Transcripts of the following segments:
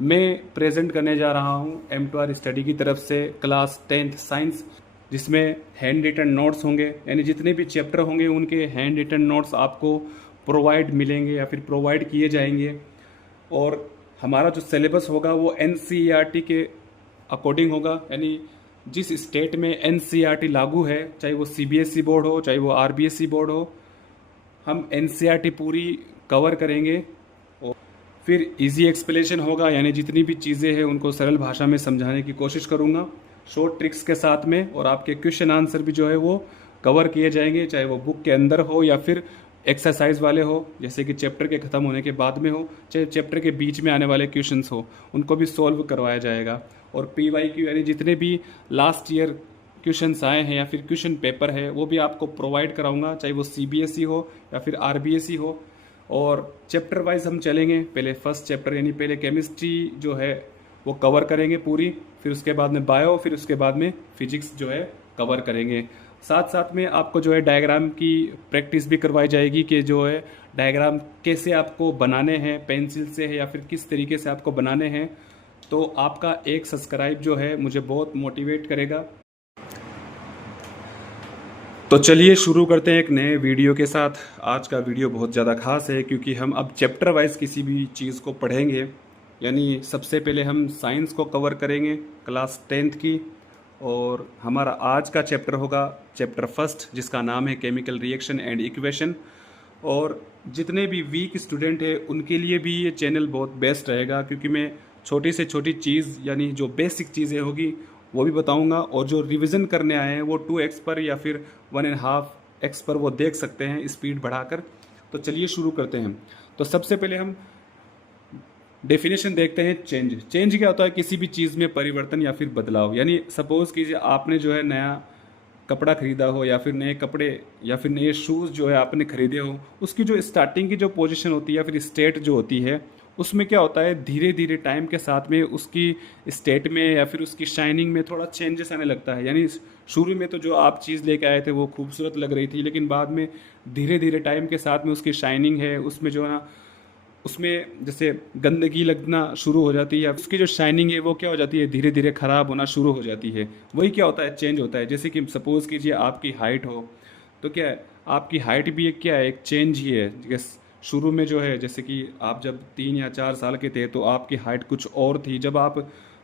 मैं प्रेजेंट करने जा रहा हूँ M2R स्टडी की तरफ से क्लास 10th साइंस, जिसमें हैंड रिटन नोट्स होंगे, यानी जितने भी चैप्टर होंगे उनके हैंड रिटन नोट्स आपको प्रोवाइड मिलेंगे या फिर प्रोवाइड किए जाएंगे। और हमारा जो सिलेबस होगा वो NCERT के अकॉर्डिंग होगा, यानी जिस स्टेट में NCERT लागू है, चाहे वो CBSE बोर्ड हो चाहे वो RBSE बोर्ड हो, हम NCERT पूरी कवर करेंगे। और फिर इजी एक्सप्लेनेशन होगा, यानी जितनी भी चीज़ें हैं उनको सरल भाषा में समझाने की कोशिश करूँगा शॉर्ट ट्रिक्स के साथ में। और आपके क्वेश्चन आंसर भी जो है वो कवर किए जाएंगे, चाहे वो बुक के अंदर हो या फिर एक्सरसाइज वाले हो, जैसे कि चैप्टर के ख़त्म होने के बाद में हो, चाहे चैप्टर के बीच में आने वाले क्वेश्चंस हो, उनको भी सॉल्व करवाया जाएगा। और PYQ यानी जितने भी लास्ट ईयर क्वेश्चंस आए हैं या फिर क्वेश्चन पेपर है वो भी आपको प्रोवाइड कराऊंगा, चाहे वो CBSE हो या फिर RBSE हो। और चैप्टर वाइज हम चलेंगे, पहले फर्स्ट चैप्टर यानी पहले केमिस्ट्री जो है वो कवर करेंगे पूरी, फिर उसके बाद में बायो, फिर उसके बाद में फिजिक्स जो है कवर करेंगे। साथ साथ में आपको जो है डायग्राम की प्रैक्टिस भी करवाई जाएगी कि जो है डायग्राम कैसे आपको बनाने हैं, पेंसिल से है या फिर किस तरीके से आपको बनाने हैं। तो आपका एक सब्सक्राइब जो है मुझे बहुत मोटिवेट करेगा। तो चलिए शुरू करते हैं एक नए वीडियो के साथ। आज का वीडियो बहुत ज़्यादा खास है क्योंकि हम अब चैप्टर वाइज किसी भी चीज़ को पढ़ेंगे। यानी सबसे पहले हम साइंस को कवर करेंगे क्लास 10th की, और हमारा आज का चैप्टर होगा चैप्टर फर्स्ट, जिसका नाम है केमिकल रिएक्शन एंड इक्वेशन। और जितने भी वीक स्टूडेंट हैं उनके लिए भी ये चैनल बहुत बेस्ट रहेगा, क्योंकि मैं छोटी से छोटी चीज़ यानी जो बेसिक चीज़ें होगी वो भी बताऊंगा, और जो रिवीजन करने आए हैं वो 2x पर या फिर 1.5x पर वो देख सकते हैं स्पीड बढ़ाकर। तो चलिए शुरू करते हैं। तो सबसे पहले हम डेफिनेशन देखते हैं। चेंज क्या होता है? किसी भी चीज़ में परिवर्तन या फिर बदलाव। यानी सपोज कीजिए आपने जो है नया कपड़ा खरीदा हो या फिर नए कपड़े या फिर नए शूज़ जो है आपने खरीदे हो, उसकी जो स्टार्टिंग की जो पोजीशन होती है या फिर स्टेट जो होती है, उसमें क्या होता है धीरे धीरे टाइम के साथ में उसकी स्टेट में या फिर उसकी शाइनिंग में थोड़ा चेंजेस आने लगता है। यानी शुरू में तो जो आप चीज़ लेके आए थे वो खूबसूरत लग रही थी, लेकिन बाद में धीरे धीरे टाइम के साथ में उसकी शाइनिंग है, उसमें जो है ना, उसमें जैसे गंदगी लगना शुरू हो जाती है, या उसकी जो शाइनिंग है वो क्या हो जाती है धीरे धीरे ख़राब होना शुरू हो जाती है। वही क्या होता है, चेंज होता है। जैसे कि सपोज़ कीजिए आपकी हाइट हो, तो क्या है आपकी हाइट भी एक क्या है, एक चेंज ही है। शुरू में जो है जैसे कि आप जब 3 या 4 साल के थे तो आपकी हाइट कुछ और थी, जब आप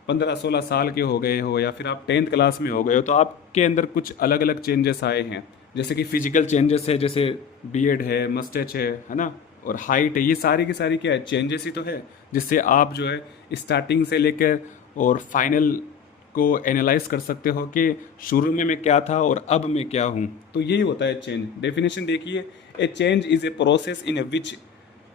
15-16 साल के हो गए हो या फिर आप 10th क्लास में हो गए हो तो आपके अंदर कुछ अलग अलग चेंजेस आए हैं। जैसे कि फिजिकल चेंजेस है, जैसे बियर्ड है, मस्टैच है ना, और हाइट है। ये सारी की सारी क्या है, चेंजेस ही तो है, जिससे आप जो है स्टार्टिंग से लेकर और फाइनल को एनालाइज कर सकते हो कि शुरू में मैं क्या था और अब मैं क्या हूँ। तो यही होता है चेंज। डेफिनेशन देखिए, ए change is a process in A which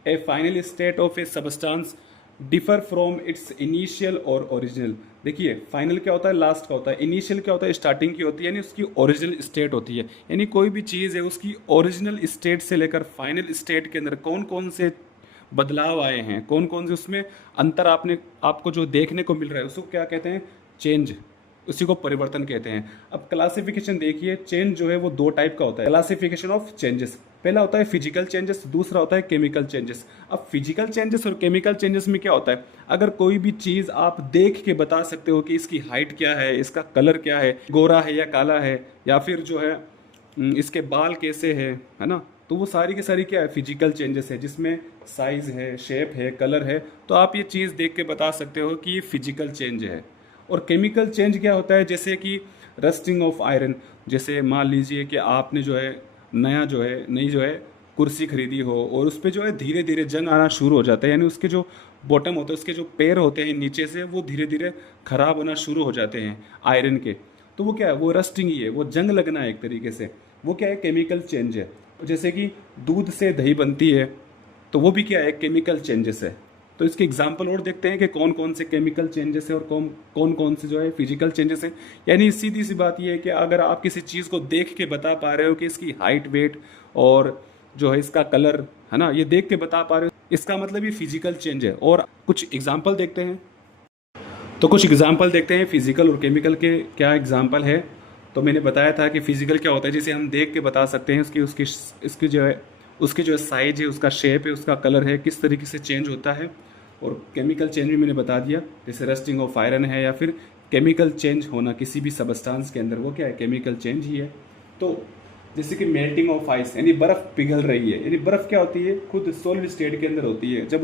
A final state of A substance differ from its initial और ओरिजिनल। देखिए फाइनल क्या होता है, लास्ट का होता है। इनिशियल क्या होता है, स्टार्टिंग की होती है, यानी उसकी ओरिजिनल स्टेट होती है। यानी कोई भी चीज़ है उसकी ओरिजिनल स्टेट से लेकर फाइनल स्टेट के अंदर कौन कौन से बदलाव आए हैं, कौन कौन से उसमें अंतर आपको जो देखने को मिल रहा है, उसको क्या कहते हैं, चेंज। उसी को परिवर्तन कहते हैं। अब क्लासिफिकेशन देखिए, चेंज जो है वो 2 टाइप का होता है। क्लासिफिकेशन ऑफ चेंजेस, पहला होता है फिजिकल चेंजेस, दूसरा होता है केमिकल चेंजेस। अब फिजिकल चेंजेस और केमिकल चेंजेस में क्या होता है, अगर कोई भी चीज़ आप देख के बता सकते हो कि इसकी हाइट क्या है, इसका कलर क्या है, गोरा है या काला है, या फिर जो है इसके बाल कैसे है ना, तो वो सारी की सारी क्या है, फिजिकल चेंजेस है, जिसमें साइज है, शेप है, कलर है। तो आप ये चीज़ देख के बता सकते हो कि ये फिजिकल चेंज है। और केमिकल चेंज क्या होता है, जैसे कि रस्टिंग ऑफ आयरन। जैसे मान लीजिए कि आपने जो है नई जो है कुर्सी खरीदी हो और उस पर जो है धीरे धीरे जंग आना शुरू हो जाता है, यानी उसके जो बॉटम होते हैं, उसके जो पैर होते हैं नीचे से, वो धीरे धीरे ख़राब होना शुरू हो जाते हैं आयरन के। तो वो क्या है, वो रस्टिंग ही है, वो जंग लगना है एक तरीके से। वो क्या है, केमिकल चेंज है। जैसे कि दूध से दही बनती है, तो वो भी क्या है, केमिकल चेंजेस है। तो इसके एग्जाम्पल और देखते हैं कि कौन कौन से केमिकल चेंजेस है और कौन कौन से जो है फिजिकल चेंजेस है। यानी सीधी सी बात यह है कि अगर आप किसी चीज़ को देख के बता पा रहे हो कि इसकी हाइट, वेट और जो है इसका कलर है ना, ये देख के बता पा रहे हो, इसका मतलब ये फिजिकल चेंज है। और कुछ एग्जाम्पल देखते हैं। तो कुछ एग्जाम्पल देखते हैं फिजिकल और केमिकल के, क्या एग्जाम्पल है। तो मैंने बताया था कि फिजिकल क्या होता है, जिसे हम देख के बता सकते हैं उसकी जो है साइज है, उसका शेप है, उसका कलर है, किस तरीके से चेंज होता है। और केमिकल चेंज भी मैंने बता दिया, जैसे रस्टिंग ऑफ आयरन है या फिर केमिकल चेंज होना किसी भी सबस्टांस के अंदर, वो क्या है, केमिकल चेंज ही है। तो जैसे कि मेल्टिंग ऑफ आइस, यानी बर्फ़ पिघल रही है, यानी बर्फ़ क्या होती है, खुद सॉलिड स्टेट के अंदर होती है। जब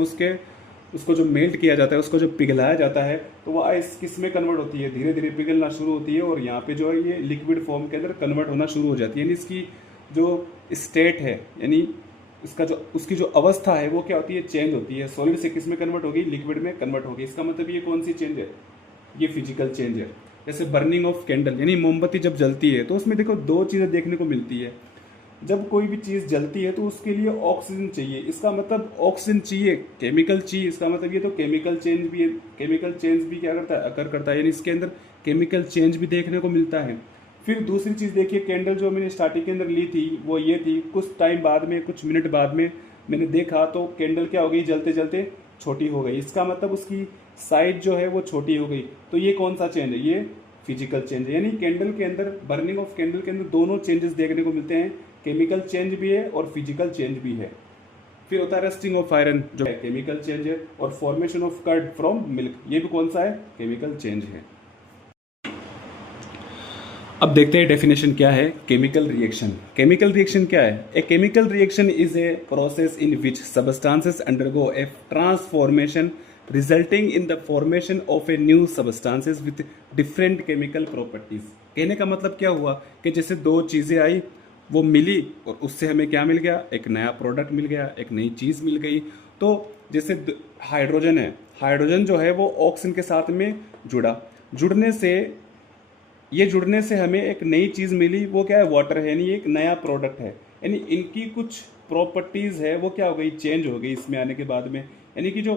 उसको जो मेल्ट किया जाता है, उसको जो पिघलाया जाता है, तो वो आइस किस में कन्वर्ट होती है, धीरे धीरे पिघलना शुरू होती है और यहाँ पे जो है ये लिक्विड फॉर्म के अंदर कन्वर्ट होना शुरू हो जाती है। यानी इसकी जो स्टेट है, यानी उसकी जो अवस्था है वो क्या होती है, चेंज होती है। सॉलिड से किस में कन्वर्ट होगी, लिक्विड में कन्वर्ट होगी। इसका मतलब ये कौन सी चेंज है, ये फिजिकल चेंज है। जैसे बर्निंग ऑफ कैंडल, यानी मोमबत्ती जब जलती है तो उसमें देखो दो चीज़ें देखने को मिलती है। जब कोई भी चीज़ जलती है तो उसके लिए ऑक्सीजन चाहिए, इसका मतलब ऑक्सीजन चाहिए, केमिकल चाहिए, इसका मतलब ये तो केमिकल चेंज भी है। केमिकल चेंज भी क्या करता है, अकर करता है, यानी इसके अंदर केमिकल चेंज भी देखने को मिलता है। फिर दूसरी चीज़ देखिए, कैंडल जो मैंने स्टार्टिंग के अंदर ली थी वो ये थी, कुछ टाइम बाद में, कुछ मिनट बाद में मैंने देखा तो कैंडल क्या हो गई, जलते जलते छोटी हो गई। इसका मतलब उसकी साइज जो है वो छोटी हो गई। तो ये कौन सा चेंज है, ये फिजिकल चेंज है। यानी कैंडल के अंदर, बर्निंग ऑफ कैंडल के अंदर दोनों चेंजेस देखने को मिलते हैं, केमिकल चेंज भी है और फिजिकल चेंज भी है। फिर होता है रस्टिंग ऑफ आयरन, जो है केमिकल चेंज है, और formation of curd from milk, ये भी कौन सा है, केमिकल चेंज है। अब देखते हैं डेफिनेशन क्या है केमिकल रिएक्शन। केमिकल रिएक्शन क्या है, ए chemical reaction is a process in which substances undergo A transformation resulting in the formation of a new substances with different chemical properties. कहने का मतलब क्या हुआ कि जैसे दो चीज़ें आई, वो मिली और उससे हमें क्या मिल गया, एक नया प्रोडक्ट मिल गया, एक नई चीज़ मिल गई। तो जैसे हाइड्रोजन है, हाइड्रोजन जो है वो ऑक्सीजन के साथ में जुड़ने से हमें एक नई चीज़ मिली, वो क्या है, वाटर है, यानी एक नया प्रोडक्ट है। यानी इनकी कुछ प्रॉपर्टीज़ है वो क्या हो गई, चेंज हो गई इसमें आने के बाद में। यानी कि जो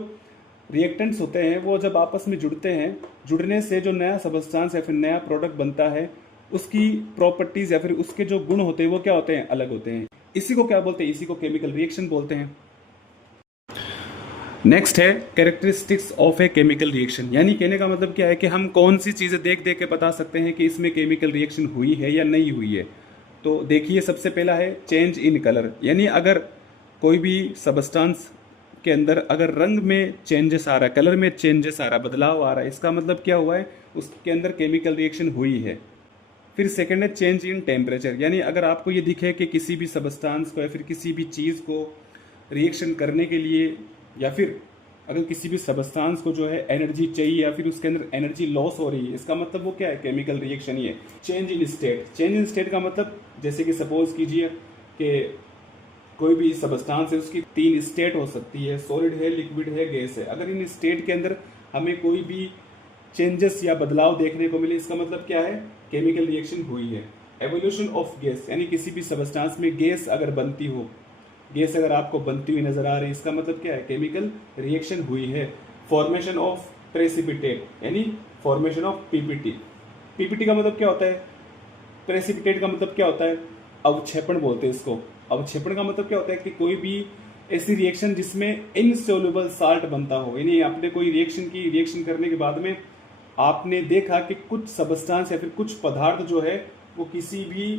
रिएक्टेंट्स होते हैं वो जब आपस में जुड़ते हैं, जुड़ने से जो नया सबस्टांस या फिर नया प्रोडक्ट बनता है, उसकी प्रॉपर्टीज़ या फिर उसके जो गुण होते हैं वो क्या होते हैं, अलग होते हैं। इसी को क्या बोलते हैं, इसी को केमिकल रिएक्शन बोलते हैं। नेक्स्ट है characteristics of A chemical reaction, यानी कहने का मतलब क्या है कि हम कौन सी चीज़ें देख देख के बता सकते हैं कि इसमें केमिकल रिएक्शन हुई है या नहीं हुई है। तो देखिए, सबसे पहला है चेंज इन कलर, यानी अगर कोई भी सबस्टांस के अंदर अगर रंग में चेंजेस आ रहा है, कलर में चेंजेस आ रहा है, बदलाव आ रहा है, इसका मतलब क्या हुआ है, उसके अंदर केमिकल रिएक्शन हुई है। फिर सेकंड है चेंज इन टेम्परेचर, यानी अगर आपको ये दिखे कि किसी भी सबस्टांस को या फिर किसी भी चीज़ को रिएक्शन करने के लिए, या फिर अगर किसी भी सबस्टांस को जो है एनर्जी चाहिए या फिर उसके अंदर एनर्जी लॉस हो रही है, इसका मतलब वो क्या है, केमिकल रिएक्शन ही है। Change in state, change in state का मतलब जैसे कि सपोज कीजिए कि कोई भी सबस्टांस है, उसकी 3 स्टेट हो सकती है, सॉलिड है, लिक्विड है, गैस है। अगर इन स्टेट के अंदर हमें कोई भी चेंजेस या बदलाव देखने को मिले, इसका मतलब क्या है, केमिकल रिएक्शन हुई है। एवोल्यूशन ऑफ गैस, यानी किसी भी सबस्टांस में गैस अगर बनती हो, गैस अगर आपको बनती हुई नजर आ रही है, इसका मतलब क्या है, केमिकल रिएक्शन हुई है। फॉर्मेशन ऑफ प्रेसिपिटेट, यानी फॉर्मेशन ऑफ पीपीटी। पीपीटी का मतलब क्या होता है, प्रेसिपिटेट का मतलब क्या होता है, अवक्षेपण बोलते हैं इसको। अवक्षेपण का मतलब क्या होता है कि कोई भी ऐसी रिएक्शन जिसमें इनसोल्युबल साल्ट बनता हो, यानी आपने कोई रिएक्शन करने के बाद में आपने देखा कि कुछ सबस्टांस या फिर कुछ पदार्थ जो है वो किसी भी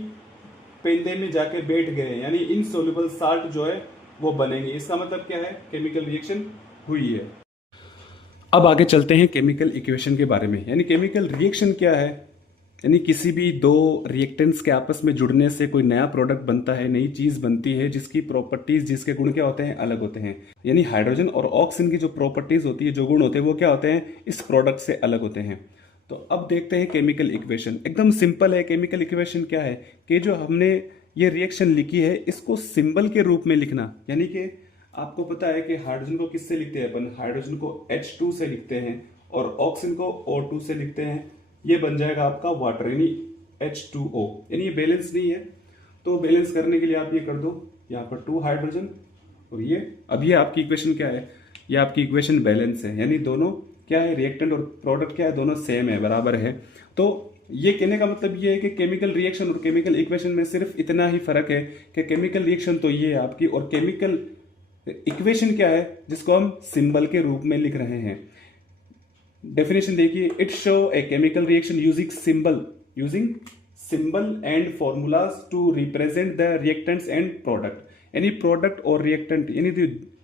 पेंदे में जाके बैठ गए, यानी इनसोल्युबल साल्ट जो है वो बनेंगे। इसका मतलब क्या है, केमिकल रिएक्शन हुई है। अब आगे चलते हैं केमिकल इक्वेशन के बारे में, यानी केमिकल रिएक्शन क्या है, यानी किसी भी दो रिएक्टेंट्स के आपस में जुड़ने से कोई नया प्रोडक्ट बनता है, नई चीज बनती है जिसकी प्रॉपर्टीज, जिसके गुण क्या होते हैं, अलग होते हैं। यानी हाइड्रोजन और ऑक्सीजन की जो प्रॉपर्टीज होती है, जो गुण होते हैं, वो क्या होते हैं, इस प्रोडक्ट से अलग होते हैं। तो अब देखते हैं केमिकल इक्वेशन। एकदम सिंपल है। केमिकल इक्वेशन क्या है कि जो हमने ये रिएक्शन लिखी है इसको सिंबल के रूप में लिखना, यानी कि आपको पता है कि हाइड्रोजन को किससे लिखते हैं अपन, हाइड्रोजन को H2 से लिखते हैं और ऑक्सीजन को O2 से लिखते हैं। ये बन जाएगा आपका वाटर, यानी H2O, यानी ये बैलेंस नहीं है। तो बैलेंस करने के लिए आप ये कर दो, यहाँ पर 2 हाइड्रोजन और ये, अब ये आपकी इक्वेशन क्या है, ये आपकी इक्वेशन बैलेंस है, यानी दोनों क्या है, रिएक्टेंट और प्रोडक्ट क्या है, दोनों सेम है, बराबर है। तो ये कहने का मतलब ये है कि केमिकल रिएक्शन और केमिकल इक्वेशन में सिर्फ इतना ही फर्क है कि केमिकल रिएक्शन तो ये है आपकी, और केमिकल इक्वेशन क्या है जिसको हम सिंबल के रूप में लिख रहे हैं। डेफिनेशन देखिए, it show a chemical reaction using symbol and formulas to represent the reactants and product, यानी प्रोडक्ट और रिएक्टेंट, यानी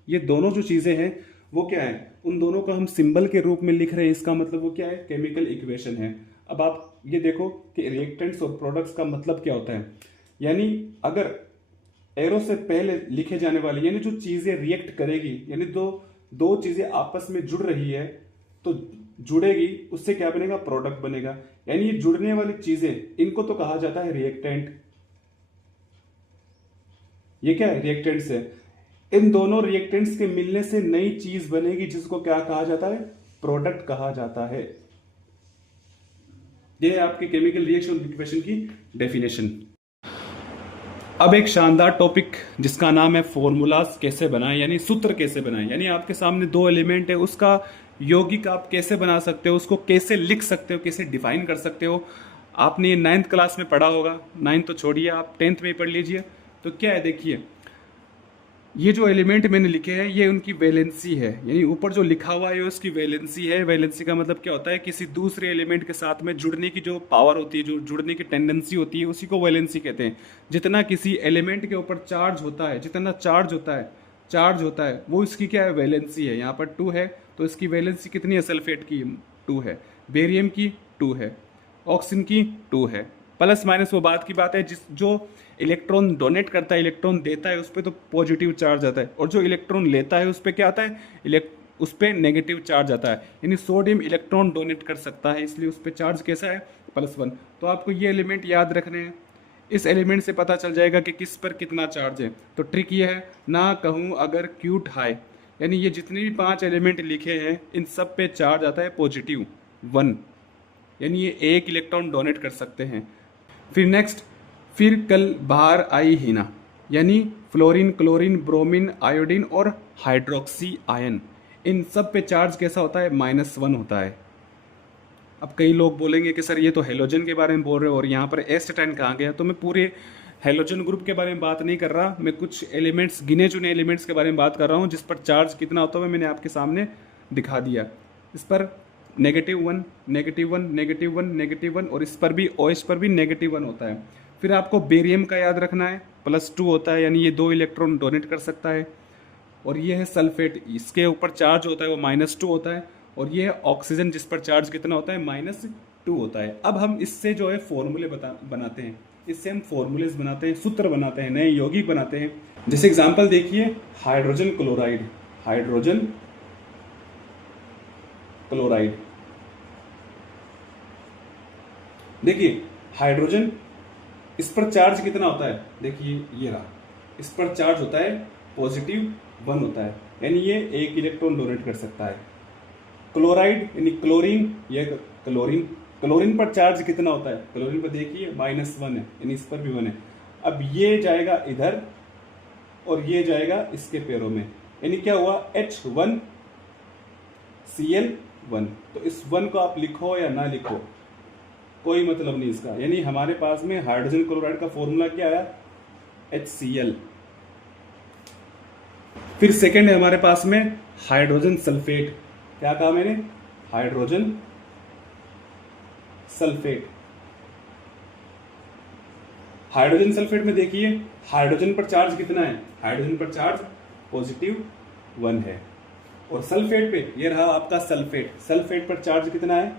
ये दोनों जो चीजें हैं वो क्या है, उन दोनों को हम सिंबल के रूप में लिख रहे हैं, इसका मतलब वो क्या है, केमिकल इक्वेशन है। अब आप ये देखो कि रिएक्टेंट्स और प्रोडक्ट्स का मतलब क्या होता है। यानी अगर एरो से पहले लिखे जाने वाली यानी जो चीजें रिएक्ट करेगी, यानी दो दो चीजें आपस में जुड़ रही है तो जुड़ेगी, उससे क्या बनेगा, प्रोडक्ट बनेगा। यानी ये जुड़ने वाली चीजें, इनको तो कहा जाता है रिएक्टेंट। ये क्या है, रिएक्टेंट्स है। इन दोनों रिएक्टेंट्स के मिलने से नई चीज बनेगी जिसको क्या कहा जाता है, प्रोडक्ट कहा जाता है। ये है आपके केमिकल रिएक्शन इक्वेशन की डेफिनेशन। अब एक शानदार टॉपिक जिसका नाम है फॉर्मूलाज कैसे बनाएं, यानी सूत्र कैसे बनाएं। यानी आपके सामने दो एलिमेंट है, उसका यौगिक आप कैसे बना सकते हो, उसको कैसे लिख सकते हो, कैसे डिफाइन कर सकते हो। आपने ये 9th क्लास में पढ़ा होगा, 9th तो छोड़िए, आप 10th में ही पढ़ लीजिए। तो क्या है, देखिए ये जो एलिमेंट मैंने लिखे हैं ये उनकी वैलेंसी है, यानी ऊपर जो लिखा हुआ है उसकी वैलेंसी है। वैलेंसी का मतलब क्या होता है, किसी दूसरे एलिमेंट के साथ में जुड़ने की जो पावर होती है, जो जुड़ने की टेंडेंसी होती है, उसी को वैलेंसी कहते हैं। जितना किसी एलिमेंट के ऊपर चार्ज होता है, जितना चार्ज होता है वो इसकी क्या है, वैलेंसी है। यहाँ पर 2 है तो इसकी वैलेंसी कितनी है, सल्फेट की 2 है, बेरियम की 2 है, ऑक्सीजन की 2 है। प्लस माइनस वो बात की बात है, जो इलेक्ट्रॉन डोनेट करता है, इलेक्ट्रॉन देता है, उस पर तो पॉजिटिव चार्ज आता है, और जो इलेक्ट्रॉन लेता है उस पर क्या आता है, उस पर नेगेटिव चार्ज आता है। यानी सोडियम इलेक्ट्रॉन डोनेट कर सकता है, इसलिए उस पर चार्ज कैसा है, +1। तो आपको ये एलिमेंट याद रखने हैं। इस एलिमेंट से पता चल जाएगा कि किस पर कितना चार्ज है। तो ट्रिक ये है, ना कहूँ अगर क्यूट हाई, यानी ये जितने भी 5 एलिमेंट लिखे हैं इन सब पे चार्ज आता है +1, यानी ये 1 इलेक्ट्रॉन डोनेट कर सकते हैं। फिर कल बाहर आई हीना, यानी फ्लोरीन, क्लोरीन, ब्रोमीन, आयोडीन और हाइड्रोक्सी आयन, इन सब पे चार्ज कैसा होता है, -1 होता है। अब कई लोग बोलेंगे कि सर ये तो हेलोजन के बारे में बोल रहे हो और यहाँ पर एस्टेटाइन कहाँ गया। तो मैं पूरे हेलोजन ग्रुप के बारे में बात नहीं कर रहा, मैं कुछ एलिमेंट्स, गिने चुने एलिमेंट्स के बारे में बात कर रहा हूँ जिस पर चार्ज कितना होता है मैंने आपके सामने दिखा दिया। इस पर -1, -1, -1, -1, और इस पर भी OH पर भी -1 होता है। फिर आपको बेरियम का याद रखना है, +2 होता है, यानी ये 2 इलेक्ट्रॉन डोनेट कर सकता है। और ये है सल्फेट, इसके ऊपर चार्ज होता है वो -2 होता है। और ये है ऑक्सीजन जिस पर चार्ज कितना होता है, -2 होता है। अब हम इससे जो है फॉर्मूले बनाते हैं, इससे हम फॉर्मूलेज बनाते हैं, सूत्र बनाते हैं, नए यौगिक बनाते हैं। जैसे एग्जांपल देखिए, हाइड्रोजन क्लोराइड। देखिए हाइड्रोजन, इस पर चार्ज कितना होता है, देखिए ये रहा, इस पर चार्ज होता है +1 होता है, यानी ये 1 इलेक्ट्रॉन डोनेट कर सकता है। क्लोराइड यानी क्लोरीन, ये क्लोरीन पर चार्ज कितना होता है, क्लोरीन पर देखिए -1 है, यानी इस पर भी 1 है। अब ये जाएगा इधर और ये जाएगा इसके पैरों में, यानी क्या हुआ, H1Cl1। तो इस 1 को आप लिखो या ना लिखो कोई मतलब नहीं इसका। यानी हमारे पास में हाइड्रोजन क्लोराइड का फॉर्मूला क्या आया, HCl। फिर सेकंड है हमारे पास में हाइड्रोजन सल्फेट। क्या कहा मैंने, हाइड्रोजन सल्फेट। हाइड्रोजन सल्फेट में देखिए हाइड्रोजन पर चार्ज कितना है, हाइड्रोजन पर चार्ज +1 है। और सल्फेट पे ये रहा आपका सल्फेट पर चार्ज कितना है,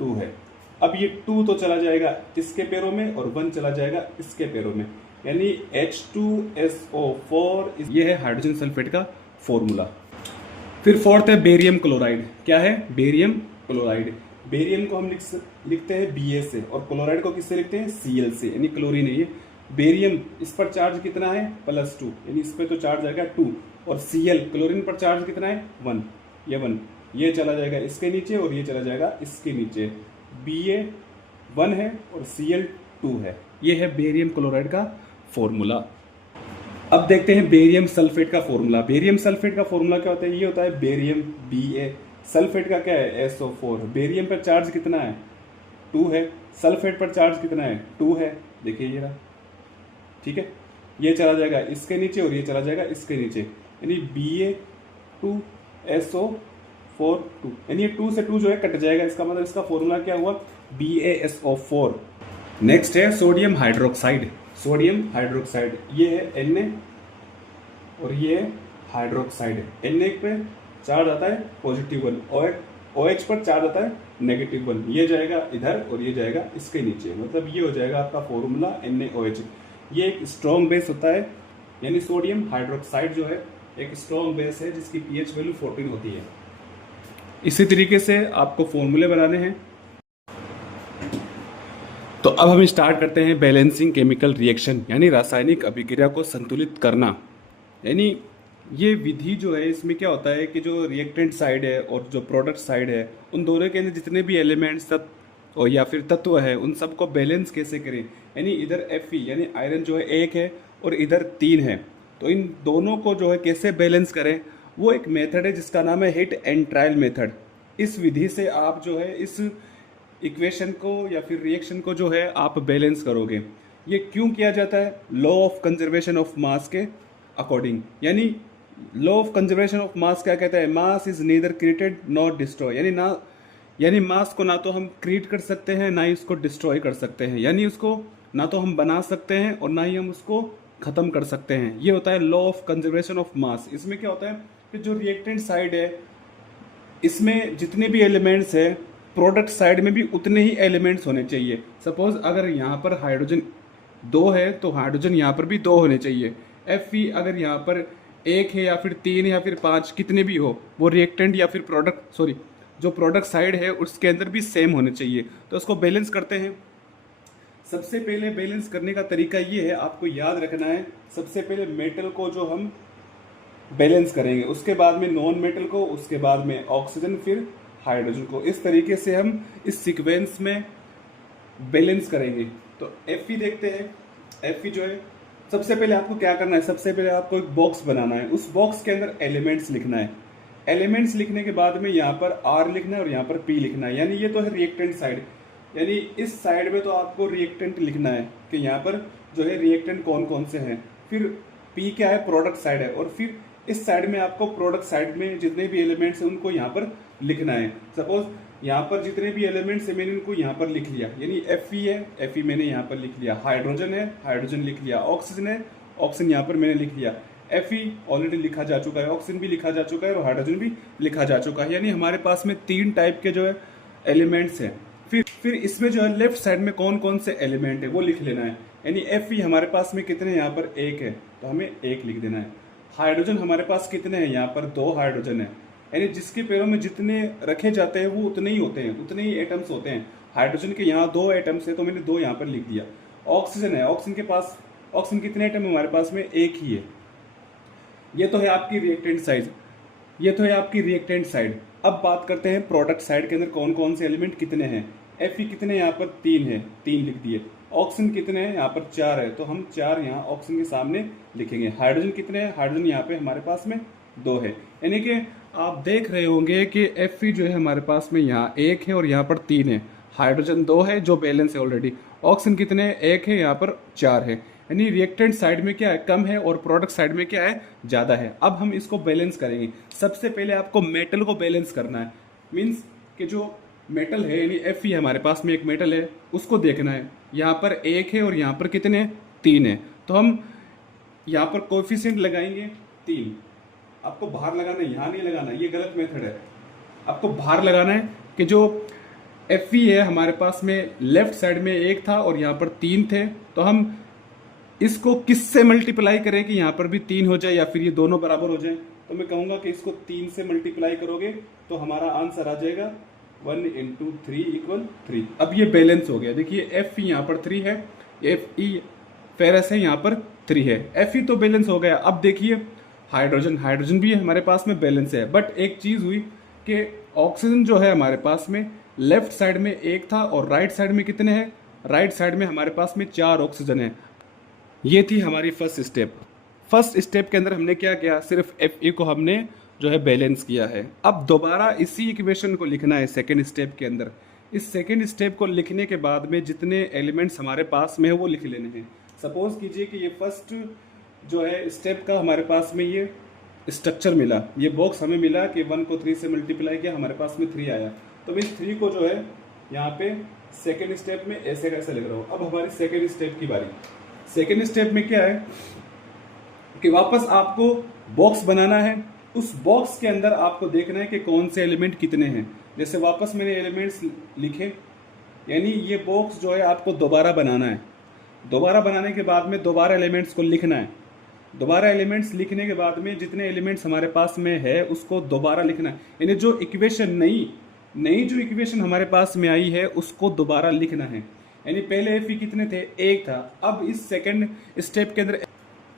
2 है। अब ये 2 तो चला जाएगा इसके पैरों में और 1 चला जाएगा इसके पैरों में, यानी H2SO4। ये है हाइड्रोजन सल्फेट का फॉर्मूला। फिर फोर्थ है बेरियम क्लोराइड। क्या है, बेरियम क्लोराइड। बेरियम को हम लिखते हैं Ba से और क्लोराइड को किससे लिखते हैं, Cl से, यानी क्लोरीन है ये। बेरियम, इस पर चार्ज कितना है, +2, यानी इस पर तो चार्ज आएगा 2। और Cl, क्लोरीन पर चार्ज कितना है, 1, ये 1, ये चला जाएगा इसके नीचे और ये चला जाएगा इसके नीचे। Ba 1 है और Cl 2 है। ये है बेरियम क्लोराइड का फॉर्मूला। अब देखते हैं बेरियम सल्फेट का फॉर्मूला। बेरियम सल्फेट का फॉर्मूला क्या होता है, ये होता है बेरियम Ba। सल्फेट का क्या है, SO4। बेरियम पर चार्ज कितना है, 2 है। सल्फेट पर चार्ज कितना है, 2 है। देखिए ये रहा, ठीक है, ये चला जाएगा इसके नीचे और ये चला जाएगा इसके नीचे, यानी Ba2SO4 2, यानी ये 2 से 2 जो है कट जाएगा। इसका मतलब इसका फॉर्मूला क्या हुआ, BaSO4। नेक्स्ट है सोडियम हाइड्रोक्साइड। सोडियम हाइड्रोक्साइड, ये है Na और ये है हाइड्रोक्साइड। Na पे चार्ज आता है +1, OH पर चार्ज आता है -1। ये जाएगा इधर और ये जाएगा इसके नीचे, मतलब ये हो जाएगा आपका फॉर्मूला NaOH। ये एक स्ट्रॉन्ग बेस होता है, यानी सोडियम हाइड्रोक्साइड जो है एक स्ट्रॉन्ग बेस है जिसकी pH वैल्यू 14 होती है। इसी तरीके से आपको फॉर्मूले बनाने हैं। तो अब हम स्टार्ट करते हैं बैलेंसिंग केमिकल रिएक्शन, यानी रासायनिक अभिक्रिया को संतुलित करना। यानी ये विधि जो है, इसमें क्या होता है कि जो रिएक्टेंट साइड है और जो प्रोडक्ट साइड है, उन दोनों के अंदर जितने भी एलिमेंट्स और या फिर तत्व है, उन सबको बैलेंस कैसे करें। यानी इधर Fe यानी आयरन जो है 1 है और इधर 3 है, तो इन दोनों को जो है कैसे बैलेंस करें, वो एक मेथड है जिसका नाम है हिट एंड ट्रायल मेथड। इस विधि से आप जो है इस इक्वेशन को या फिर रिएक्शन को जो है आप बैलेंस करोगे। ये क्यों किया जाता है? Law of conservation of mass के अकॉर्डिंग। यानी law of conservation of mass क्या कहता है? Mass is neither created not destroy. यानी मास को ना तो हम क्रिएट कर सकते हैं, ना ही उसको डिस्ट्रॉय कर सकते हैं। यानी उसको ना तो हम बना सकते हैं और ना ही हम उसको खत्म कर सकते हैं। ये होता है law of conservation of mass. इसमें क्या होता है कि जो रिएक्टेंट साइड है, इसमें जितने भी एलिमेंट्स है, प्रोडक्ट साइड में भी उतने ही एलिमेंट्स होने चाहिए। सपोज अगर यहाँ पर हाइड्रोजन 2 है तो हाइड्रोजन यहाँ पर भी 2 होने चाहिए। Fe अगर यहाँ पर 1 है या फिर 3 है या फिर 5, कितने भी हो, वो रिएक्टेंट या फिर जो प्रोडक्ट साइड है उसके अंदर भी सेम होने चाहिए। तो उसको बैलेंस करते हैं। सबसे पहले बैलेंस करने का तरीका ये है, आपको याद रखना है, सबसे पहले मेटल को जो हम बैलेंस करेंगे, उसके बाद में नॉन मेटल को, उसके बाद में ऑक्सीजन, फिर हाइड्रोजन को। इस तरीके से हम इस सीक्वेंस में बैलेंस करेंगे। तो Fe देखते हैं। Fe जो है, सबसे पहले आपको क्या करना है, सबसे पहले आपको एक बॉक्स बनाना है। उस बॉक्स के अंदर एलिमेंट्स लिखना है। एलिमेंट्स लिखने के बाद में यहाँ पर R लिखना है और यहाँ पर P लिखना है। यानी ये तो है रिएक्टेंट साइड, यानी इस साइड में तो आपको रिएक्टेंट लिखना है कि यहाँ पर जो है रिएक्टेंट कौन कौन से हैं। फिर P क्या है? प्रोडक्ट साइड है। और फिर इस साइड में आपको प्रोडक्ट साइड में जितने भी एलिमेंट्स हैं उनको यहाँ पर लिखना है। सपोज यहाँ पर जितने भी एलिमेंट्स हैं मैंने इनको यहाँ पर लिख लिया, यानी Fe है, Fe मैंने यहाँ पर लिख लिया। हाइड्रोजन है, हाइड्रोजन लिख लिया। ऑक्सीजन है, ऑक्सीजन यहाँ पर मैंने लिख लिया। Fe ऑलरेडी लिखा जा चुका है, ऑक्सीजन भी लिखा जा चुका है और हाइड्रोजन भी लिखा जा चुका है। यानी हमारे पास में 3 टाइप के जो है एलिमेंट्स हैं। फिर इसमें जो है लेफ्ट साइड में कौन कौन से एलिमेंट है वो लिख लेना है। यानी Fe हमारे पास में कितने हैं? यहाँ पर 1 है, तो हमें 1 लिख देना है। हाइड्रोजन हमारे पास कितने हैं? यहाँ पर 2 हाइड्रोजन है। यानी जिसके पैरों में जितने रखे जाते हैं वो उतने ही होते हैं, उतने ही एटम्स होते हैं। हाइड्रोजन के यहाँ 2 एटम्स है तो मैंने 2 यहाँ पर लिख दिया। ऑक्सीजन है, ऑक्सीजन कितने एटम है हमारे पास में? 1 ही है। ये तो है आपकी रिएक्टेंट साइड। अब बात करते हैं प्रोडक्ट साइड के अंदर कौन कौन से एलिमेंट कितने हैं। Fe कितने? यहाँ पर 3 है, 3 लिख दिए। ऑक्सीजन कितने हैं? यहाँ पर 4 है, तो हम 4 यहाँ ऑक्सीजन के सामने लिखेंगे। हाइड्रोजन कितने हैं? हाइड्रोजन यहाँ पे हमारे पास में 2 है। यानी कि आप देख रहे होंगे कि Fe जो है हमारे पास में यहाँ 1 है और यहाँ पर 3 है। हाइड्रोजन 2 है जो बैलेंस है ऑलरेडी। ऑक्सीजन कितने हैं? 1 है, यहाँ पर 4 है। यानी रिएक्टेंट साइड में क्या है? कम है और प्रोडक्ट साइड में क्या है? ज़्यादा है। अब हम इसको बैलेंस करेंगे। सबसे पहले आपको मेटल को बैलेंस करना है। मीन्स कि जो मेटल है, यानी Fe हमारे पास में एक मेटल है, उसको देखना है। यहाँ पर 1 है और यहाँ पर कितने? 3 है। तो हम यहाँ पर कोएफिशिएंट लगाएंगे 3। आपको बाहर लगाना है, यहाँ नहीं लगाना, ये गलत मेथड है। आपको बाहर लगाना है कि जो Fe है हमारे पास में लेफ्ट साइड में 1 था और यहाँ पर 3 थे, तो हम इसको किससे मल्टीप्लाई करें कि यहाँ पर भी 3 हो जाए या फिर ये दोनों बराबर हो जाए। तो मैं कहूँगा कि इसको 3 से मल्टीप्लाई करोगे तो हमारा आंसर आ जाएगा 1 × 3 = 3। अब ये बैलेंस हो गया। देखिए Fe यहाँ पर 3 है, Fe फेरस है, यहाँ पर 3 है। Fe तो बैलेंस हो गया। अब देखिए हाइड्रोजन भी हमारे पास में बैलेंस है। बट एक चीज़ हुई कि ऑक्सीजन जो है हमारे पास में लेफ्ट साइड में 1 था और राइट साइड में कितने हैं? राइट साइड में हमारे पास में 4 ऑक्सीजन है। ये थी हमारी फर्स्ट स्टेप के अंदर हमने क्या किया? सिर्फ Fe को हमने जो है बैलेंस किया है। अब दोबारा इसी इक्वेशन को लिखना है सेकेंड स्टेप के अंदर। इस सेकेंड स्टेप को लिखने के बाद में जितने एलिमेंट्स हमारे पास में है वो लिख लेने हैं। सपोज कीजिए कि ये फर्स्ट जो है स्टेप का हमारे पास में ये स्ट्रक्चर मिला, ये बॉक्स हमें मिला कि 1 को 3 से मल्टीप्लाई किया, हमारे पास में 3 आया। तो मैं इस 3 को जो है यहाँ पे सेकेंड स्टेप में ऐसे कैसे लिख रहा हूँ। अब हमारी सेकेंड स्टेप की बारी। सेकेंड स्टेप में क्या है कि वापस आपको बॉक्स बनाना है। उस बॉक्स के अंदर आपको देखना है कि कौन से एलिमेंट कितने हैं। जैसे वापस मैंने एलिमेंट्स लिखे, यानी ये बॉक्स जो है आपको दोबारा बनाना है। दोबारा बनाने के बाद में दोबारा एलिमेंट्स को लिखना है। दोबारा एलिमेंट्स लिखने के बाद में जितने एलिमेंट्स हमारे पास में है उसको दोबारा लिखना है। यानी जो इक्वेशन नई नई जो इक्वेशन हमारे पास में आई है उसको दोबारा लिखना है। यानी पहले एफ कितने थे, एक था। अब इस सेकंड स्टेप के अंदर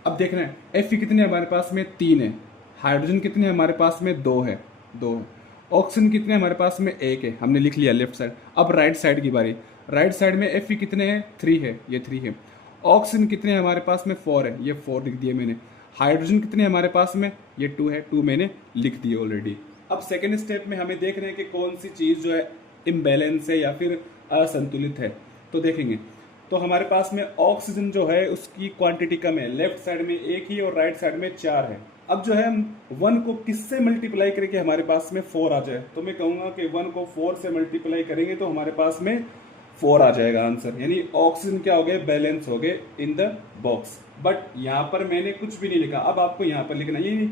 अब देखना है एफ कितने हमारे पास में, 3 है। हाइड्रोजन कितने हमारे पास में, 2 है। ऑक्सीजन कितने हमारे पास में, 1 है। हमने लिख लिया लेफ्ट साइड। अब राइट साइड की बारी। राइट साइड में एफ कितने हैं, 3 है, ये 3 है। ऑक्सीजन कितने हमारे पास में, 4 है, ये 4 लिख दिए मैंने। हाइड्रोजन कितने हमारे पास में, ये 2 है, 2 मैंने लिख दिए ऑलरेडी। अब सेकेंड स्टेप में हमें देख रहे हैं कि कौन सी चीज़ जो है इम्बैलेंस है या फिर असंतुलित है। तो देखेंगे तो हमारे पास में ऑक्सीजन जो है उसकी क्वांटिटी कम है, लेफ्ट साइड में 1 ही और राइट साइड में 4 है। अब जो है हम 1 को किससे मल्टीप्लाई करके हमारे पास में 4 आ जाए, तो मैं कहूंगा कि 1 को 4 से मल्टीप्लाई करेंगे तो हमारे पास में 4 आ जाएगा आंसर। यानी ऑक्सीजन क्या हो गए, बैलेंस हो गए इन द बॉक्स। बट यहाँ पर मैंने कुछ भी नहीं लिखा। अब आपको यहाँ पर लिखना है, यानी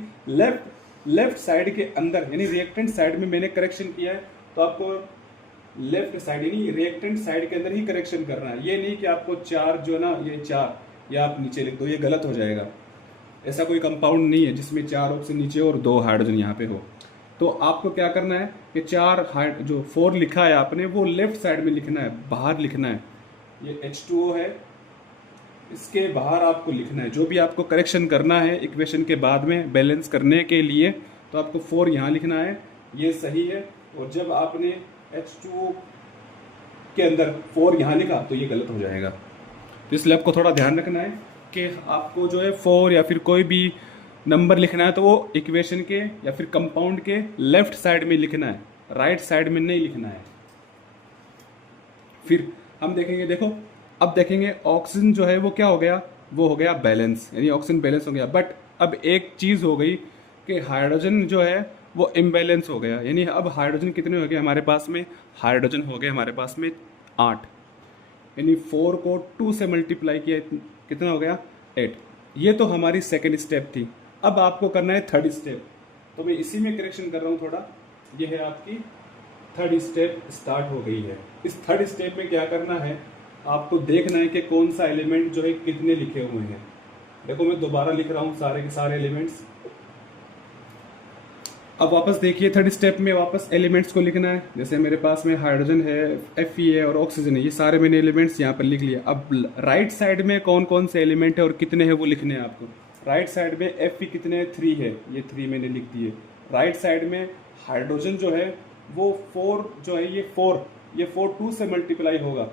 लेफ्ट साइड के अंदर, यानी रिएक्टेंट साइड में मैंने करेक्शन किया है, तो आपको लेफ्ट साइड यानी रिएक्टेंट साइड के अंदर ही करेक्शन करना है। ये नहीं कि आपको 4 जो ना, ये 4 या आप नीचे लिख दो, ये गलत हो जाएगा। ऐसा कोई कंपाउंड नहीं है जिसमें 4 ऑक्सीजन नीचे और 2 हाइड्रोजन यहाँ पे हो। तो आपको क्या करना है कि 4 लिखा है आपने वो लेफ्ट साइड में लिखना है, बाहर लिखना है। ये H2O है, इसके बाहर आपको लिखना है। जो भी आपको करेक्शन करना है इक्वेशन के बाद में बैलेंस करने के लिए, तो आपको 4 यहाँ लिखना है, ये सही है। और जब आपने H2O के अंदर 4 यहाँ लिखा तो ये गलत हो जाएगा। तो इसलिए आपको थोड़ा ध्यान रखना है कि आपको जो है 4 या फिर कोई भी नंबर लिखना है तो वो इक्वेशन के या फिर कंपाउंड के लेफ्ट साइड में लिखना है, राइट साइड में नहीं लिखना है। फिर हम देखेंगे, देखो अब देखेंगे ऑक्सीजन जो है वो क्या हो गया, वो हो गया बैलेंस, यानी ऑक्सीजन बैलेंस हो गया। बट अब एक चीज़ हो गई कि हाइड्रोजन जो है वो इम्बैलेंस हो गया। यानी अब हाइड्रोजन कितने हो गए हमारे पास में, हाइड्रोजन हो गए हमारे पास में 8। यानी 4 को 2 से मल्टीप्लाई किया, कितना हो गया, 8। ये तो हमारी सेकेंड स्टेप थी। अब आपको करना है थर्ड स्टेप, तो मैं इसी में करेक्शन कर रहा हूँ थोड़ा। ये है आपकी थर्ड स्टेप स्टार्ट हो गई है। इस थर्ड स्टेप में क्या करना है, आपको देखना है कि कौन सा एलिमेंट जो है कितने लिखे हुए हैं। देखो मैं दोबारा लिख रहा हूँ सारे के सारे एलिमेंट्स। अब वापस देखिए थर्ड स्टेप में वापस एलिमेंट्स को लिखना है। जैसे मेरे पास में हाइड्रोजन है, Fe है और ऑक्सीजन है, ये सारे मैंने एलिमेंट्स यहाँ पर लिख लिया। अब राइट साइड में कौन कौन से एलिमेंट है और कितने हैं वो लिखने हैं आपको। राइट साइड में Fe कितने हैं, 3 है, ये 3 मैंने लिख दिए। राइट साइड में हाइड्रोजन जो है वो 4 जो है, ये 4 2 से मल्टीप्लाई होगा।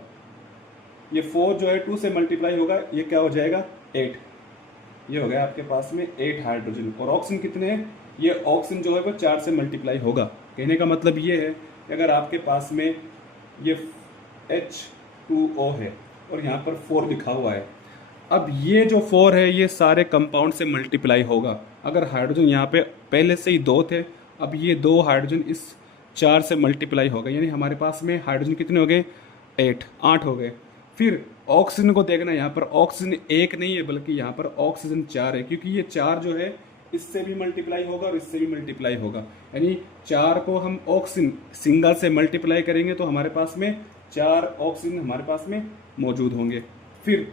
ये 4 जो है 2 से मल्टीप्लाई होगा, ये क्या हो जाएगा, 8। ये हो गया आपके पास में 8 हाइड्रोजन। और ऑक्सीजन कितने हैं, ये ऑक्सीजन जो है वो 4 से मल्टीप्लाई होगा। कहने का मतलब ये है कि अगर आपके पास में ये H2O है और यहाँ पर 4 लिखा हुआ है, अब ये जो 4 है ये सारे कंपाउंड से मल्टीप्लाई होगा। अगर हाइड्रोजन यहाँ पे पहले से ही 2 थे, अब ये 2 हाइड्रोजन इस 4 से मल्टीप्लाई होगा। यानी हमारे पास में हाइड्रोजन कितने हो गए, 8 हो गए। फिर ऑक्सीजन को देखना, यहाँ पर ऑक्सीजन 1 नहीं है बल्कि यहाँ पर ऑक्सीजन 4 है, क्योंकि ये 4 जो है इससे भी मल्टीप्लाई होगा और इससे भी मल्टीप्लाई होगा। यानी 4 को हम ऑक्सीजन सिंगल से मल्टीप्लाई करेंगे तो हमारे पास में 4 ऑक्सीजन हमारे पास में मौजूद होंगे। फिर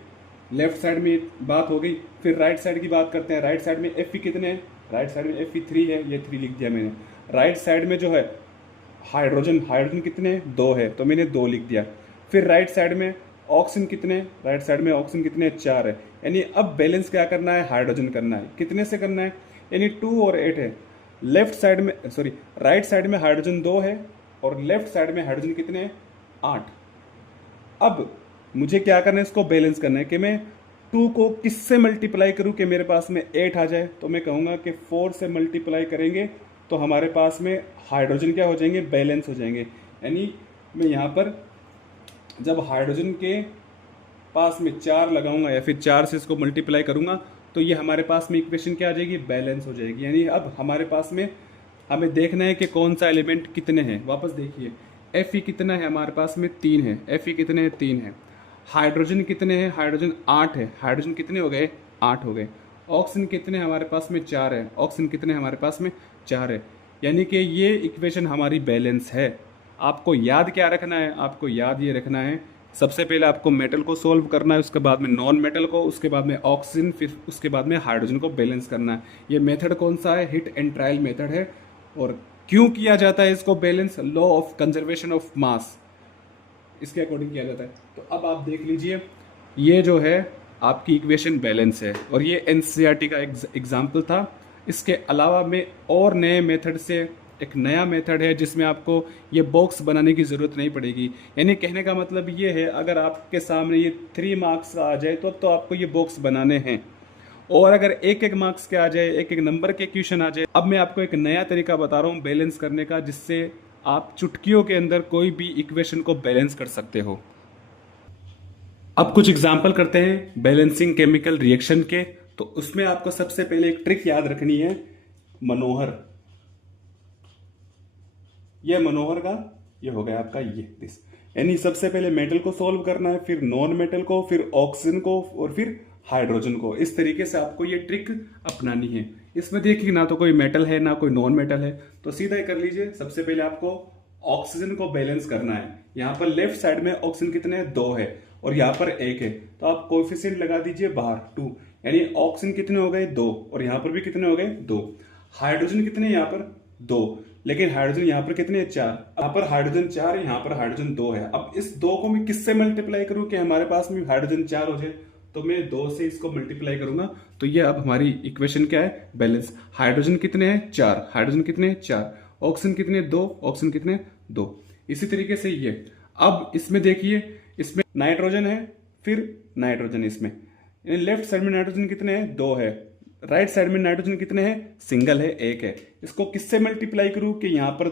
लेफ्ट साइड में बात हो गई, फिर राइट साइड की बात करते हैं। राइट साइड में Fe कितने हैं, राइट साइड में Fe 3 है, ये 3 लिख दिया मैंने। राइट साइड में जो है हाइड्रोजन कितने हैं, 2 है, तो मैंने 2 लिख दिया। फिर राइट साइड में ऑक्सीजन कितने, राइट साइड में ऑक्सीजन कितने, 4 है। यानी अब बैलेंस क्या करना है, हाइड्रोजन करना है। कितने से करना है, यानी 2 और 8 है। लेफ्ट साइड में राइट साइड में हाइड्रोजन 2 है और लेफ्ट साइड में हाइड्रोजन कितने हैं, 8। अब मुझे क्या करना है, इसको बैलेंस करना है कि मैं 2 को किससे मल्टीप्लाई करूं कि मेरे पास में 8 आ जाए। तो मैं कहूँगा कि 4 से मल्टीप्लाई करेंगे तो हमारे पास में हाइड्रोजन क्या हो जाएंगे, बैलेंस हो जाएंगे। यानी मैं यहाँ पर जब हाइड्रोजन के पास में 4 लगाऊंगा या फिर 4 से इसको मल्टीप्लाई करूंगा तो ये हमारे पास में इक्वेशन क्या आ जाएगी, बैलेंस हो जाएगी। यानी अब हमारे पास में हमें देखना है कि कौन सा एलिमेंट कितने हैं। वापस देखिए Fe कितना है हमारे पास में, 3 है। Fe कितने हैं, 3 है। हाइड्रोजन कितने हैं, हाइड्रोजन 8 है। हाइड्रोजन कितने हो गए, 8 हो गए। ऑक्सीजन कितने हमारे पास में 4 है, ऑक्सीजन कितने हमारे पास में 4 है। यानी कि ये इक्वेशन हमारी बैलेंस है। आपको याद क्या रखना है, आपको याद ये रखना है, सबसे पहले आपको मेटल को सोल्व करना है, उसके बाद में नॉन मेटल को, उसके बाद में ऑक्सीजन, फिर उसके बाद में हाइड्रोजन को बैलेंस करना है। ये मेथड कौन सा है, हिट एंड ट्रायल मेथड है। और क्यों किया जाता है इसको balance, law of conservation of mass, इसके अकॉर्डिंग किया जाता है। तो अब आप देख लीजिए, ये जो है आपकी इक्वेशन बैलेंस है, और ये एनसीईआरटी का एग्जाम्पल था। इसके अलावा में और नए मेथड से एक नया मेथड है जिसमें आपको ये बॉक्स बनाने की ज़रूरत नहीं पड़ेगी। यानी कहने का मतलब ये है, अगर आपके सामने ये 3 मार्क्स आ जाए तो आपको ये बॉक्स बनाने हैं। और अगर एक एक मार्क्स के आ जाए, एक एक नंबर के क्वेश्चन आ जाए, अब मैं आपको एक नया तरीका बता रहा हूँ बैलेंस करने का, जिससे आप चुटकियों के अंदर कोई भी इक्वेशन को बैलेंस कर सकते हो। अब कुछ एग्जाम्पल करते हैं बैलेंसिंग केमिकल रिएक्शन के। तो उसमें आपको सबसे पहले एक ट्रिक याद रखनी है, मनोहर। यह मनोहर का ये हो गया आपका ये दिस। यानी सबसे पहले मेटल को सॉल्व करना है, फिर नॉन मेटल को, फिर ऑक्सीजन को, और फिर हाइड्रोजन को। इस तरीके से आपको ये ट्रिक अपनानी है। इसमें देखिए ना तो कोई मेटल है ना कोई नॉन मेटल है, तो सीधा ही कर लीजिए। सबसे पहले आपको ऑक्सीजन को बैलेंस करना है। यहाँ पर लेफ्ट साइड में ऑक्सीजन कितने हैं, 2 है, और यहाँ पर 1 है, तो आप कोएफिशिएंट लगा दीजिए बाहर 2। यानी ऑक्सीजन कितने हो गए, 2, और यहाँ पर भी कितने हो गए, 2। हाइड्रोजन कितने यहाँ पर, 2, लेकिन हाइड्रोजन यहाँ पर कितने हैं, 4। यहाँ पर हाइड्रोजन 4 है, यहाँ पर हाइड्रोजन 2 है। अब इस 2 को मैं किससे मल्टीप्लाई करूं कि हमारे पास में हाइड्रोजन 4 हो जाए, तो मैं 2 से इसको मल्टीप्लाई करूंगा। तो ये अब हमारी इक्वेशन क्या है, बैलेंस। हाइड्रोजन कितने हैं, 4, हाइड्रोजन कितने हैं, 4, ऑक्सीजन कितने, 2, ऑक्सीजन कितने, 2। इसी तरीके से ये, अब इसमें देखिए, इसमें नाइट्रोजन है, फिर नाइट्रोजन इसमें, लेफ्ट साइड में नाइट्रोजन कितने हैं, 2 है, राइट साइड में नाइट्रोजन कितने हैं, सिंगल है, 1 है। इसको किससे मल्टीप्लाई करूं कि यहां पर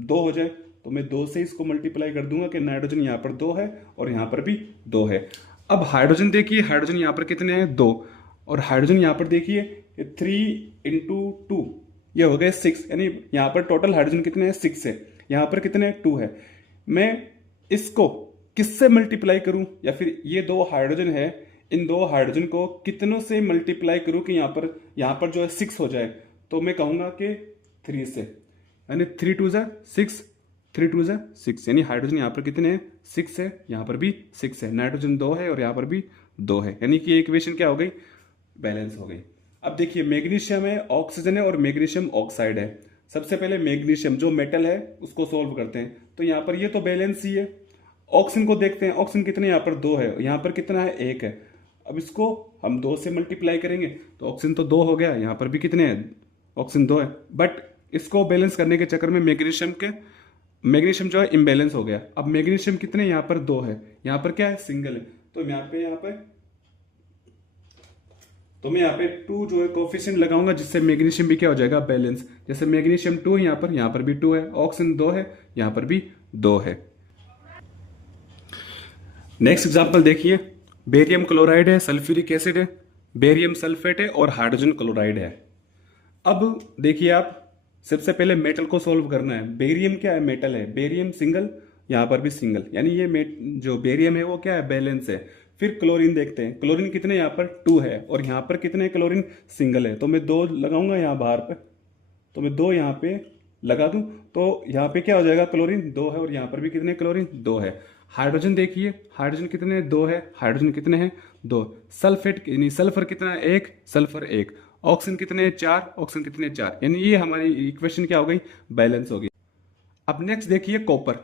2 हो जाए, तो मैं 2 से इसको मल्टीप्लाई कर दूंगा कि नाइट्रोजन यहां पर 2 है और यहां पर भी 2 है। अब हाइड्रोजन देखिए, हाइड्रोजन यहां पर कितने हैं, 2, और हाइड्रोजन यहां पर देखिए 3 इंटू 2, ये हो गए 6। यानी यहां पर टोटल हाइड्रोजन कितने हैं, 6 है, यहां पर कितने, 2 है। मैं इसको किससे मल्टीप्लाई करूं, या फिर ये 2 हाइड्रोजन है, इन 2 हाइड्रोजन को कितनों से मल्टीप्लाई करूं कि यहाँ पर जो है 6 हो जाए, तो मैं कहूंगा कि 3 से। यानी 3 2 जा 6, 3 2 जा 6। यानी हाइड्रोजन यहाँ पर कितने हैं, 6 है, यहाँ पर भी 6 है, नाइट्रोजन 2 है और यहाँ पर भी 2 है। यानी कि इक्वेशन क्या हो गई, बैलेंस हो गई। अब देखिए, मैग्नीशियम है, ऑक्सीजन है और मैग्नीशियम ऑक्साइड है। सबसे पहले मैग्नीशियम जो मेटल है उसको सोल्व करते हैं। तो यहाँ पर ये तो बैलेंस ही है। ऑक्सीजन को देखते हैं, ऑक्सीजन कितने, यहाँ पर 2 है, यहाँ पर कितना है, 1 है। अब इसको हम 2 से मल्टीप्लाई करेंगे तो ऑक्सीजन तो 2 हो गया, यहाँ पर भी कितने हैं, ऑक्सीजन 2 है। बट इसको बैलेंस करने के चक्कर में मैग्नीशियम जो है इम्बैलेंस हो गया। अब मैग्नीशियम कितने, यहाँ पर 2 है, यहाँ पर क्या है, सिंगल है, तो मैं यहाँ पे 2 जो है कोफिशिएंट लगाऊंगा, जिससे मैग्नीशियम भी क्या हो जाएगा, बैलेंस। जैसे मैग्नीशियम 2 है, यहाँ पर भी 2 है, ऑक्सीजन 2 है, यहाँ पर भी 2 है। नेक्स्ट एग्जांपल देखिए, बेरियम क्लोराइड है, सल्फ्यूरिक एसिड है, बेरियम सल्फेट है और हाइड्रोजन क्लोराइड है। अब देखिए, आप सबसे पहले मेटल को सॉल्व करना है। बेरियम क्या है, मेटल है, बेरियम सिंगल, यहाँ पर भी सिंगल, यानी ये जो बेरियम है वो क्या है, बैलेंस है। फिर क्लोरीन देखते हैं, क्लोरीन कितने, यहाँ पर 2 है और यहाँ पर कितने, क्लोरीन सिंगल है, तो मैं 2 लगाऊंगा यहाँ बाहर पे, तो मैं 2 यहाँ पे लगा दूं, तो यहाँ पे क्या हो जाएगा, क्लोरीन 2 है और यहाँ पर भी कितने, क्लोरीन 2 है। हाइड्रोजन देखिए, हाइड्रोजन कितने, 2 है, हाइड्रोजन कितने हैं, 2। सल्फेट यानी सल्फर कितना है, 1, सल्फर 1। ऑक्सीजन कितने, 4, ऑक्सीजन कितने, 4। यानी ये हमारी इक्वेशन क्या हो गई, बैलेंस हो गई। अब नेक्स्ट देखिए, कॉपर,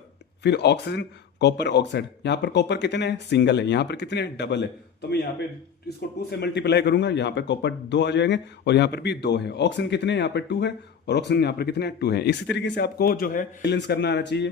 फिर ऑक्सीजन, कॉपर ऑक्साइड। यहाँ पर कॉपर कितने हैं, सिंगल है, यहाँ पर कितने हैं, डबल है, तो मैं यहाँ पे इसको 2 से मल्टीप्लाई करूंगा, यहाँ पे कॉपर 2 हो जाएंगे और यहाँ पर भी 2 है। ऑक्सीजन कितने, यहाँ पर 2 है और ऑक्सीजन यहाँ पर कितने, 2 है। इसी तरीके से आपको जो है बैलेंस करना आना चाहिए।